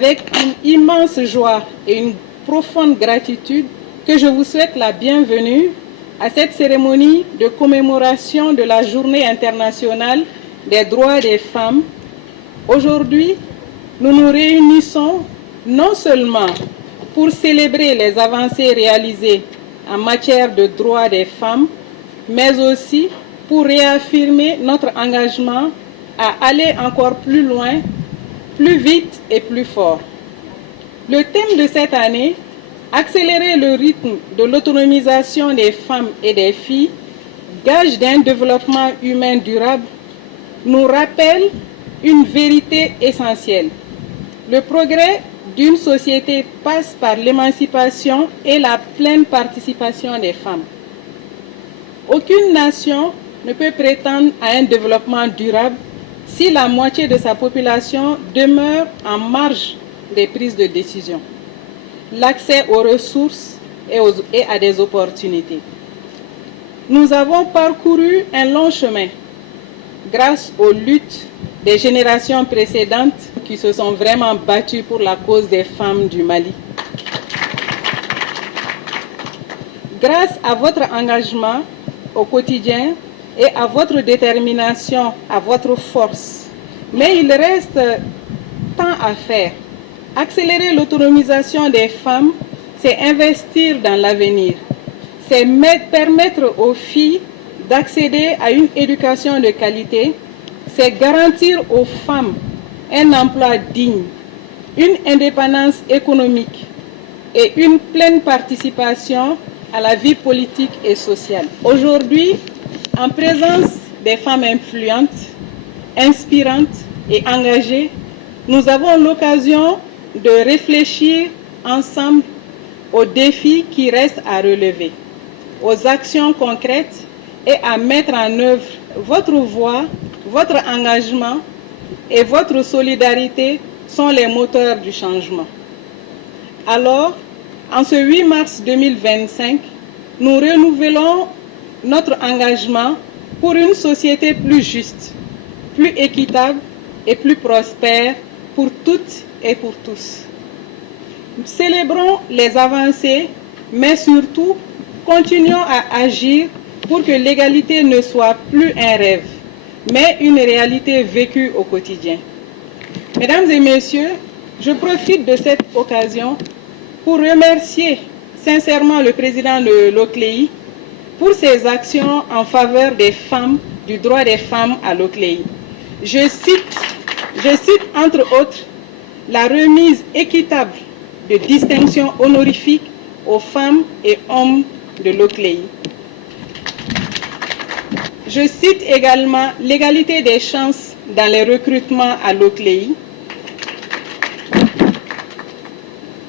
Avec une immense joie et une profonde gratitude que je vous souhaite la bienvenue à cette cérémonie de commémoration de la Journée internationale des droits des femmes. Aujourd'hui, nous nous réunissons non seulement pour célébrer les avancées réalisées en matière de droits des femmes, mais aussi pour réaffirmer notre engagement à aller encore plus loin, plus vite et plus fort. Le thème de cette année, accélérer le rythme de l'autonomisation des femmes et des filles, gage d'un développement humain durable, nous rappelle une vérité essentielle. Le progrès d'une société passe par l'émancipation et la pleine participation des femmes. Aucune nation ne peut prétendre à un développement durable si la moitié de sa population demeure en marge des prises de décision, l'accès aux ressources et à des opportunités. Nous avons parcouru un long chemin grâce aux luttes des générations précédentes qui se sont vraiment battues pour la cause des femmes du Mali. Grâce à votre engagement au quotidien et à votre détermination, à votre force. Mais il reste tant à faire. Accélérer l'autonomisation des femmes, c'est investir dans l'avenir. C'est permettre aux filles d'accéder à une éducation de qualité. C'est garantir aux femmes un emploi digne, une indépendance économique et une pleine participation à la vie politique et sociale. Aujourd'hui, en présence des femmes influentes, inspirantes et engagées, nous avons l'occasion de réfléchir ensemble aux défis qui restent à relever, aux actions concrètes et à mettre en œuvre. Votre voix, votre engagement et votre solidarité sont les moteurs du changement. Alors, en ce 8 mars 2025, nous renouvelons notre engagement pour une société plus juste, plus équitable et plus prospère pour toutes et pour tous. Nous célébrons les avancées, mais surtout, continuons à agir pour que l'égalité ne soit plus un rêve, mais une réalité vécue au quotidien. Mesdames et messieurs, je profite de cette occasion pour remercier sincèrement le président de l'OCLEI pour ses actions en faveur des femmes, du droit des femmes à l'OCLEI. Je cite entre autres la remise équitable de distinctions honorifiques aux femmes et hommes de l'OCLEI. Je cite également l'égalité des chances dans les recrutements à l'OCLEI.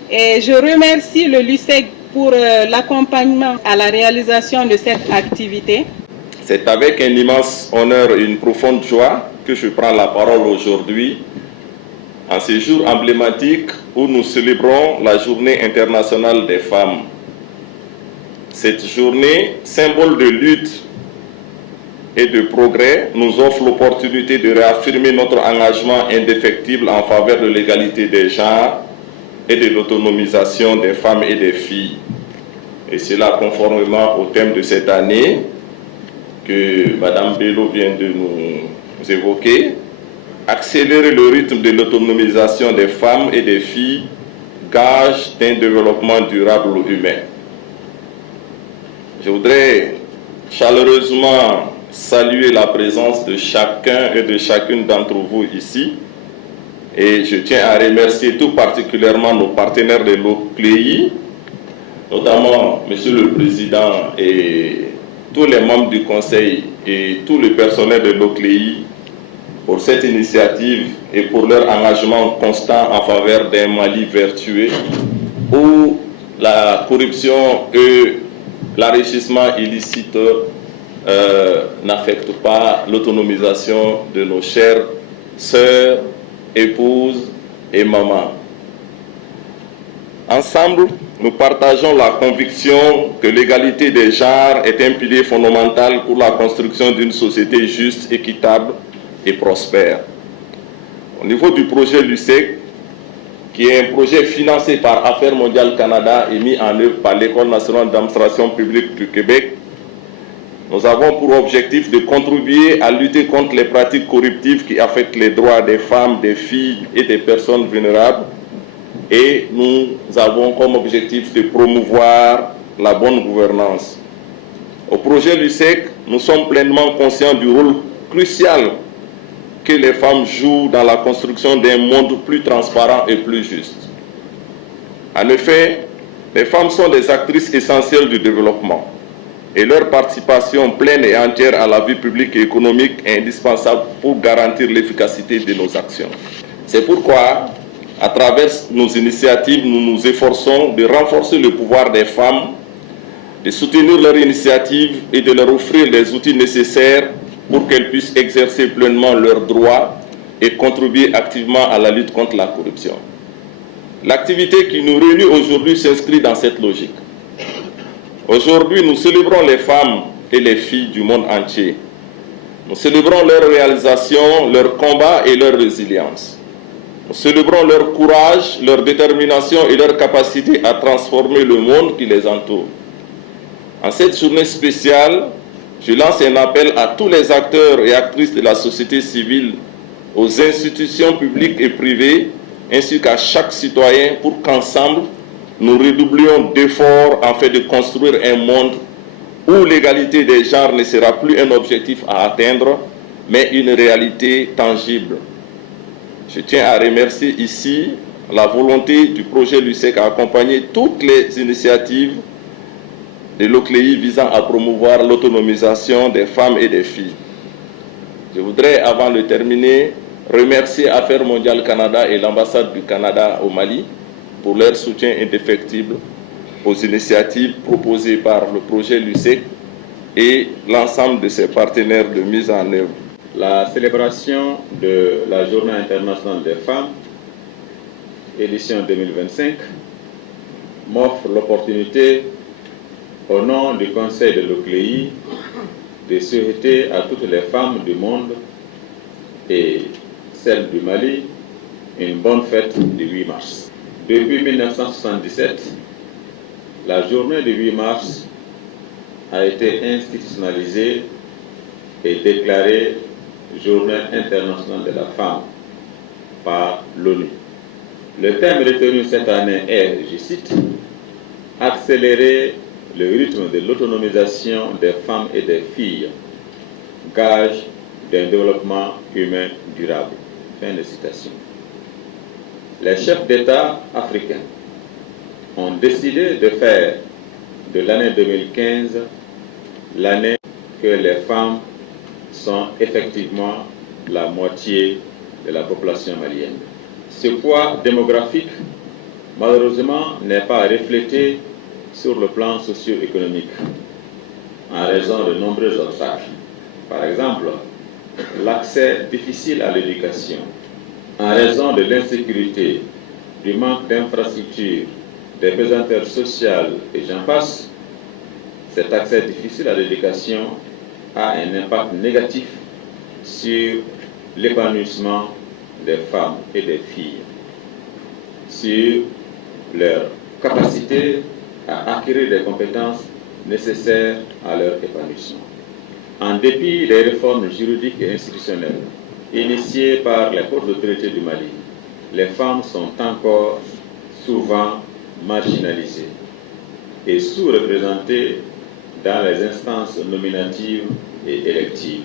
Et je remercie le LUSEG pour l'accompagnement à la réalisation de cette activité. C'est avec un immense honneur et une profonde joie que je prends la parole aujourd'hui, en ce jour emblématique où nous célébrons la Journée internationale des femmes. Cette journée, symbole de lutte et de progrès, nous offre l'opportunité de réaffirmer notre engagement indéfectible en faveur de l'égalité des genres et de l'autonomisation des femmes et des filles. Et cela conformément au thème de cette année que Mme Bello vient de nous évoquer, accélérer le rythme de l'autonomisation des femmes et des filles, gage d'un développement durable humain. Je voudrais chaleureusement saluer la présence de chacun et de chacune d'entre vous ici. Et je tiens à remercier tout particulièrement nos partenaires de l'OCLEI, notamment Monsieur le Président et tous les membres du Conseil et tout le personnel de l'OCLEI pour cette initiative et pour leur engagement constant en faveur d'un Mali vertueux où la corruption et l'enrichissement illicite n'affectent pas l'autonomisation de nos chères sœurs, épouses et mamans. Ensemble, nous partageons la conviction que l'égalité des genres est un pilier fondamental pour la construction d'une société juste, équitable et prospère. Au niveau du projet LUSEG, qui est un projet financé par Affaires mondiales Canada et mis en œuvre par l'École nationale d'administration publique du Québec, nous avons pour objectif de contribuer à lutter contre les pratiques corruptives qui affectent les droits des femmes, des filles et des personnes vulnérables. Et nous avons comme objectif de promouvoir la bonne gouvernance. Au projet LUSEC, nous sommes pleinement conscients du rôle crucial que les femmes jouent dans la construction d'un monde plus transparent et plus juste. En effet, les femmes sont des actrices essentielles du développement et leur participation pleine et entière à la vie publique et économique est indispensable pour garantir l'efficacité de nos actions. C'est pourquoi, à travers nos initiatives, nous nous efforçons de renforcer le pouvoir des femmes, de soutenir leurs initiatives et de leur offrir les outils nécessaires pour qu'elles puissent exercer pleinement leurs droits et contribuer activement à la lutte contre la corruption. L'activité qui nous réunit aujourd'hui s'inscrit dans cette logique. Aujourd'hui, nous célébrons les femmes et les filles du monde entier. Nous célébrons leurs réalisations, leurs combats et leur résilience. Nous célébrons leur courage, leur détermination et leur capacité à transformer le monde qui les entoure. En cette journée spéciale, je lance un appel à tous les acteurs et actrices de la société civile, aux institutions publiques et privées, ainsi qu'à chaque citoyen pour qu'ensemble, nous redoublions d'efforts afin de construire un monde où l'égalité des genres ne sera plus un objectif à atteindre, mais une réalité tangible. Je tiens à remercier ici la volonté du projet LUSEC à accompagner toutes les initiatives de l'OCLEI visant à promouvoir l'autonomisation des femmes et des filles. Je voudrais, avant de terminer, remercier Affaires mondiales Canada et l'ambassade du Canada au Mali pour leur soutien indéfectible aux initiatives proposées par le projet LUSEC et l'ensemble de ses partenaires de mise en œuvre. La célébration de la Journée internationale des femmes, édition 2025, m'offre l'opportunité, au nom du Conseil de l'OCLEI, de souhaiter à toutes les femmes du monde et celles du Mali une bonne fête du 8 mars. Depuis 1977, la journée du 8 mars a été institutionnalisée et déclarée Journée internationale de la femme par l'ONU. Le thème retenu cette année est, je cite, « Accélérer le rythme de l'autonomisation des femmes et des filles, gage d'un développement humain durable. » Fin de citation. Les chefs d'État africains ont décidé de faire de l'année 2015 l'année que les femmes sont effectivement la moitié de la population malienne. Ce poids démographique, malheureusement, n'est pas reflété sur le plan socio-économique en raison de nombreux obstacles. Par exemple, l'accès difficile à l'éducation, en raison de l'insécurité, du manque d'infrastructures, des pesanteurs sociales et j'en passe. Cet accès difficile à l'éducation a un impact négatif sur l'épanouissement des femmes et des filles, sur leur capacité à acquérir des compétences nécessaires à leur épanouissement. En dépit des réformes juridiques et institutionnelles initiées par les hautes autorités du Mali, les femmes sont encore souvent marginalisées et sous-représentées dans les instances nominatives et électives.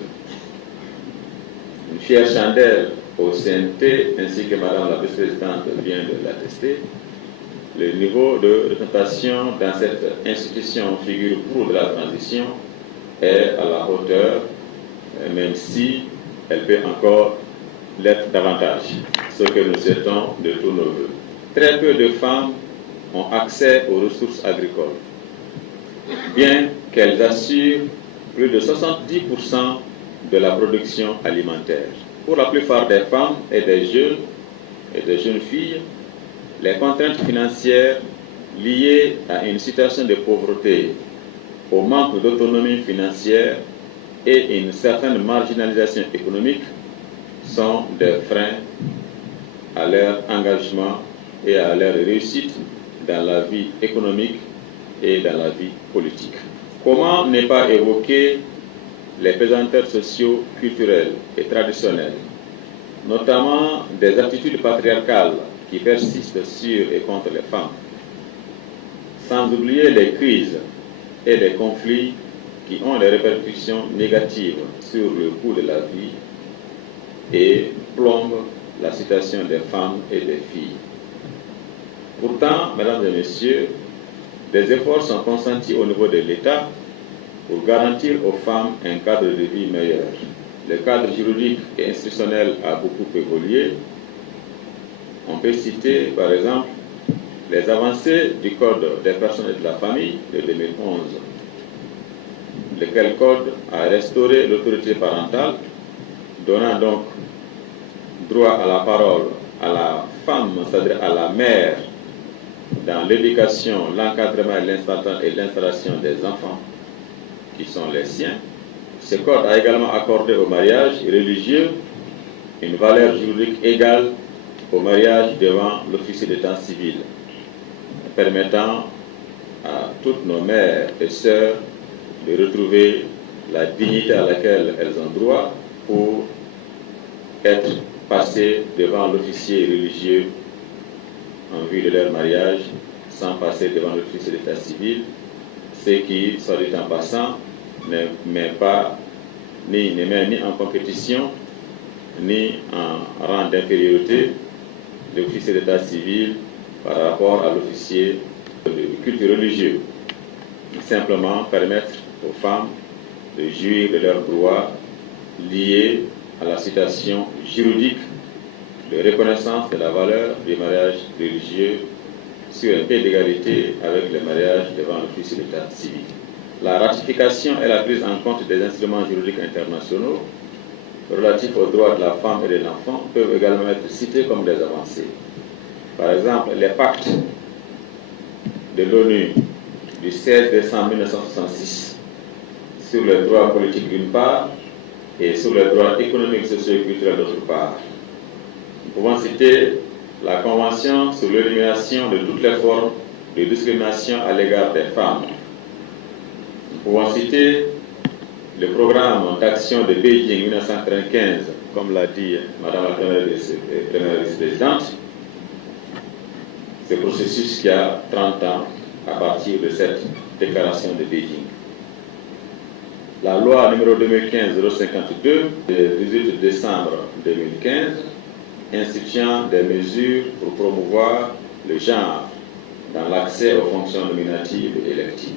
Une fière chandelle au CNT, ainsi que Madame la vice-présidente vient de l'attester, le niveau de représentation dans cette institution figure pour de la transition est à la hauteur, même si elle peut encore l'être davantage, ce que nous souhaitons de tous nos vœux. Très peu de femmes ont accès aux ressources agricoles, bien qu'elles assurent plus de 70% de la production alimentaire. Pour la plupart des femmes et des jeunes filles, les contraintes financières liées à une situation de pauvreté, au manque d'autonomie financière et une certaine marginalisation économique sont des freins à leur engagement et à leur réussite dans la vie économique et dans la vie politique. Comment ne pas évoquer les pesanteurs sociaux, culturels et traditionnels, notamment des attitudes patriarcales qui persistent sur et contre les femmes, sans oublier les crises et les conflits qui ont des répercussions négatives sur le coût de la vie et plombent la situation des femmes et des filles. Pourtant, mesdames et messieurs, des efforts sont consentis au niveau de l'État pour garantir aux femmes un cadre de vie meilleur. Le cadre juridique et institutionnel a beaucoup évolué. On peut citer, par exemple, les avancées du Code des personnes et de la famille de 2011, lequel code a restauré l'autorité parentale, donnant donc droit à la parole à la femme, c'est-à-dire à la mère, dans l'éducation, l'encadrement et l'installation des enfants qui sont les siens. Ce code a également accordé au mariage religieux une valeur juridique égale au mariage devant l'officier d'état civil, permettant à toutes nos mères et sœurs de retrouver la dignité à laquelle elles ont droit pour être passées devant l'officier religieux en vue de leur mariage, sans passer devant l'officier d'état civil, ce qui, soit dit en passant, ne met ni en compétition, ni en rang d'infériorité l'officier d'état civil par rapport à l'officier du culte religieux. Simplement permettre aux femmes de jouir de leurs droits liés à la situation juridique de reconnaissance de la valeur du mariage religieux sur un pied d'égalité avec le mariage devant l'officier d'état civil. La ratification et la prise en compte des instruments juridiques internationaux relatifs aux droits de la femme et de l'enfant peuvent également être cités comme des avancées. Par exemple, les pactes de l'ONU du 16 décembre 1966 sur les droits politiques d'une part et sur les droits économiques, sociaux et culturels d'autre part. Nous pouvons citer la Convention sur l'élimination de toutes les formes de discrimination à l'égard des femmes. Nous pouvons citer le programme d'action de Beijing 1995, comme l'a dit Madame la Première vice-présidente, ce processus qui a 30 ans à partir de cette déclaration de Beijing. La loi numéro 2015-052 du 18 décembre 2015 instituant des mesures pour promouvoir le genre dans l'accès aux fonctions nominatives et électives.